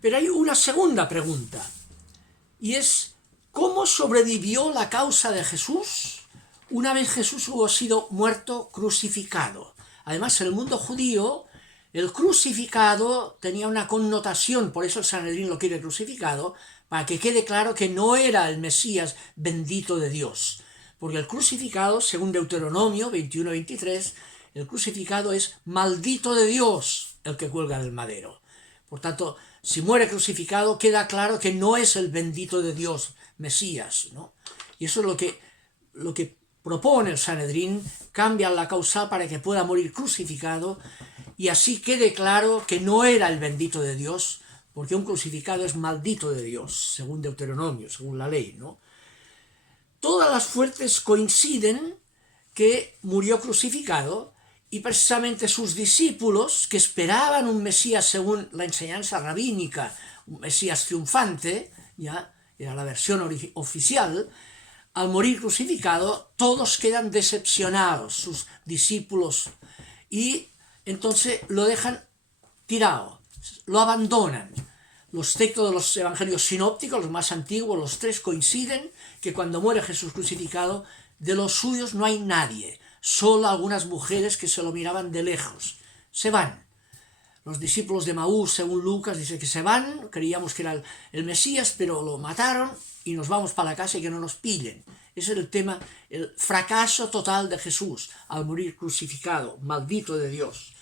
Pero hay una segunda pregunta, y es, ¿cómo sobrevivió la causa de Jesús una vez Jesús hubo sido muerto, crucificado? Además, en el mundo judío, el crucificado tenía una connotación, por eso el Sanedrín lo quiere crucificado, para que quede claro que no era el Mesías bendito de Dios. Porque el crucificado, según Deuteronomio 21-23, el crucificado es maldito de Dios el que cuelga del madero. Por tanto, si muere crucificado, queda claro que no es el bendito de Dios, Mesías, ¿no? Y eso es lo que propone el Sanedrín, cambian la causa para que pueda morir crucificado y así quede claro que no era el bendito de Dios, porque un crucificado es maldito de Dios, según Deuteronomio, según la ley, ¿no? Todas las fuentes coinciden que murió crucificado y precisamente sus discípulos, que esperaban un Mesías según la enseñanza rabínica, un Mesías triunfante, ya era la versión oficial, al morir crucificado, todos quedan decepcionados, sus discípulos, y entonces lo dejan tirado, lo abandonan. Los textos de los evangelios sinópticos, los más antiguos, los tres coinciden que cuando muere Jesús crucificado, de los suyos no hay nadie, solo algunas mujeres que se lo miraban de lejos. Se van. Los discípulos de Maús, según Lucas, dice que se van, creíamos que era el Mesías, pero lo mataron y nos vamos para la casa y que no nos pillen. Ese es el tema, el fracaso total de Jesús al morir crucificado, maldito de Dios.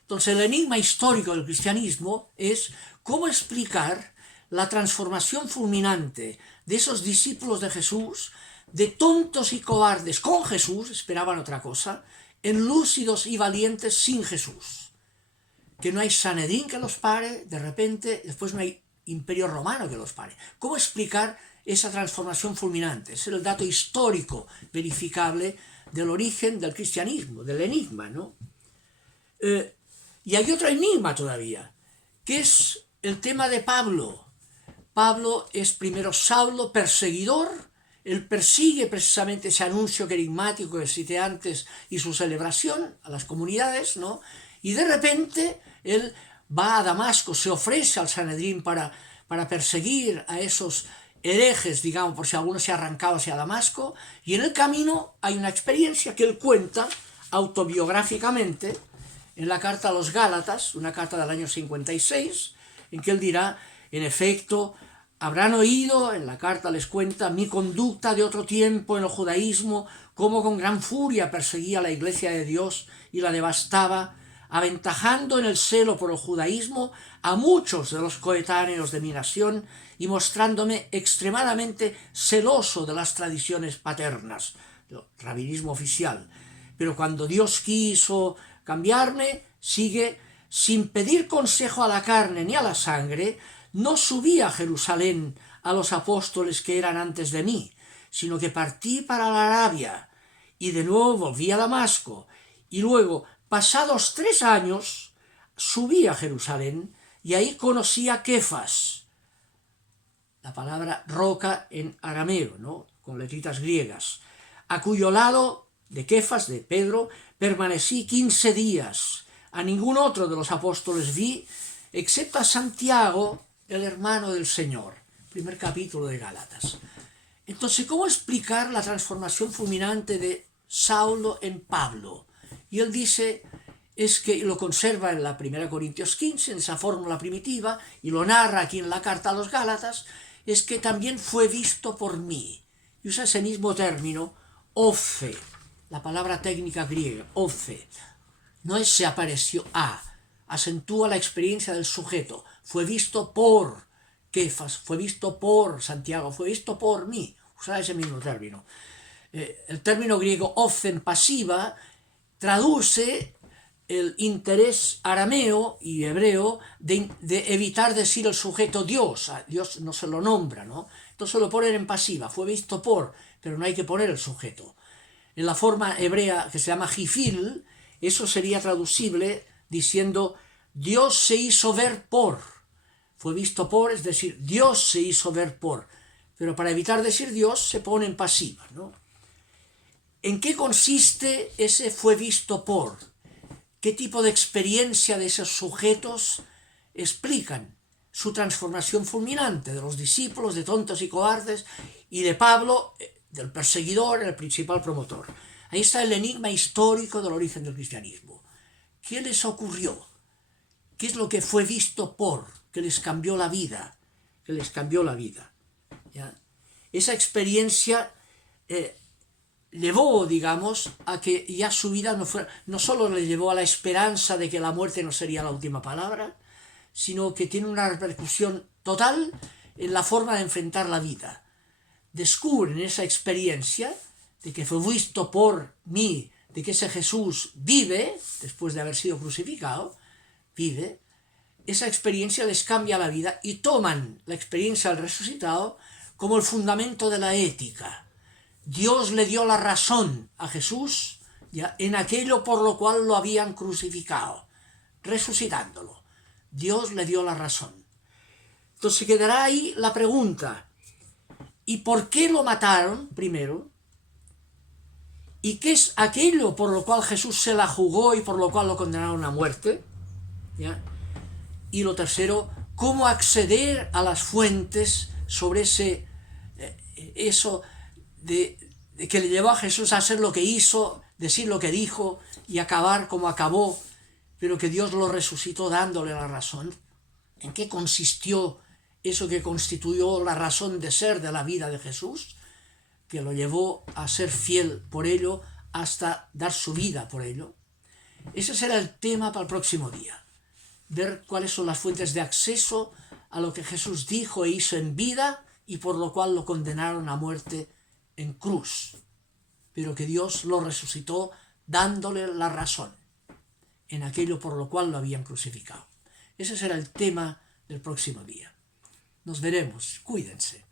Entonces el enigma histórico del cristianismo es cómo explicar la transformación fulminante de esos discípulos de Jesús, de tontos y cobardes con Jesús, esperaban otra cosa, en lúcidos y valientes sin Jesús. Que no hay Sanedrín que los pare, de repente, después no hay Imperio Romano que los pare. ¿Cómo explicar esa transformación fulminante? Ese es el dato histórico verificable del origen del cristianismo, del enigma, ¿no? Y hay otro enigma todavía, que es el tema de Pablo. Pablo es primero Saulo, perseguidor, él persigue precisamente ese anuncio querigmático que cité antes y su celebración a las comunidades, ¿no? Y de repente él va a Damasco, se ofrece al Sanedrín para perseguir a esos herejes, digamos, por si alguno se ha arrancado hacia Damasco, y en el camino hay una experiencia que él cuenta autobiográficamente en la carta a los Gálatas, una carta del año 56, en que él dirá, en efecto, habrán oído, en la carta les cuenta, mi conducta de otro tiempo en el judaísmo, cómo con gran furia perseguía a la iglesia de Dios y la devastaba, aventajando en el celo por el judaísmo a muchos de los coetáneos de mi nación y mostrándome extremadamente celoso de las tradiciones paternas, del rabinismo oficial. Pero cuando Dios quiso cambiarme, sigue, sin pedir consejo a la carne ni a la sangre, no subí a Jerusalén a los apóstoles que eran antes de mí, sino que partí para la Arabia, y de nuevo volví a Damasco, y luego, pasados 3 años, subí a Jerusalén, y ahí conocí a Kefas, la palabra roca en arameo, ¿no?, con letritas griegas, a cuyo lado de Kefas, de Pedro, permanecí 15 días. A ningún otro de los apóstoles vi, excepto a Santiago, el hermano del Señor. Primer capítulo de Gálatas. Entonces, ¿cómo explicar la transformación fulminante de Saulo en Pablo? Y él dice, es que lo conserva en la 1 Corintios 15, en esa fórmula primitiva, y lo narra aquí en la carta a los Gálatas, es que también fue visto por mí. Y usa ese mismo término, ofe, la palabra técnica griega, ofe. No es se apareció a, acentúa la experiencia del sujeto. Fue visto por Kefas, fue visto por Santiago, fue visto por mí. Usa ese mismo término. El término griego ofen pasiva traduce el interés arameo y hebreo de evitar decir el sujeto Dios. A Dios no se lo nombra, ¿no? Entonces lo ponen en pasiva, fue visto por, pero no hay que poner el sujeto. En la forma hebrea que se llama jifil, eso sería traducible diciendo Dios se hizo ver por. Fue visto por, es decir, Dios se hizo ver por. Pero para evitar decir Dios se pone en pasiva, ¿no? ¿En qué consiste ese fue visto por? ¿Qué tipo de experiencia de esos sujetos explican? su transformación fulminante de los discípulos, de tontos y cobardes, y de Pablo, del perseguidor, el principal promotor. Ahí está el enigma histórico del origen del cristianismo. ¿Qué les ocurrió? ¿Qué es lo que fue visto que les cambió la vida? Que les cambió la vida. ¿Ya? Esa experiencia llevó, digamos, a que ya su vida no solo le llevó a la esperanza de que la muerte no sería la última palabra, sino que tiene una repercusión total en la forma de enfrentar la vida. Descubren esa experiencia de que fue visto por mí, de que ese Jesús vive, después de haber sido crucificado, vive. Esa experiencia les cambia la vida y toman la experiencia del resucitado como el fundamento de la ética. Dios le dio la razón a Jesús, ¿ya?, en aquello por lo cual lo habían crucificado, resucitándolo. Dios le dio la razón. Entonces quedará ahí la pregunta: ¿y por qué lo mataron primero? ¿Y qué es aquello por lo cual Jesús se la jugó y por lo cual lo condenaron a muerte? ¿Ya? Y lo tercero, ¿cómo acceder a las fuentes sobre eso de que le llevó a Jesús a hacer lo que hizo, decir lo que dijo y acabar como acabó, pero que Dios lo resucitó dándole la razón? ¿En qué consistió eso que constituyó la razón de ser de la vida de Jesús, que lo llevó a ser fiel por ello hasta dar su vida por ello? Ese será el tema para el próximo día. Ver cuáles son las fuentes de acceso a lo que Jesús dijo e hizo en vida y por lo cual lo condenaron a muerte en cruz, pero que Dios lo resucitó dándole la razón en aquello por lo cual lo habían crucificado. Ese será el tema del próximo día. Nos veremos. Cuídense.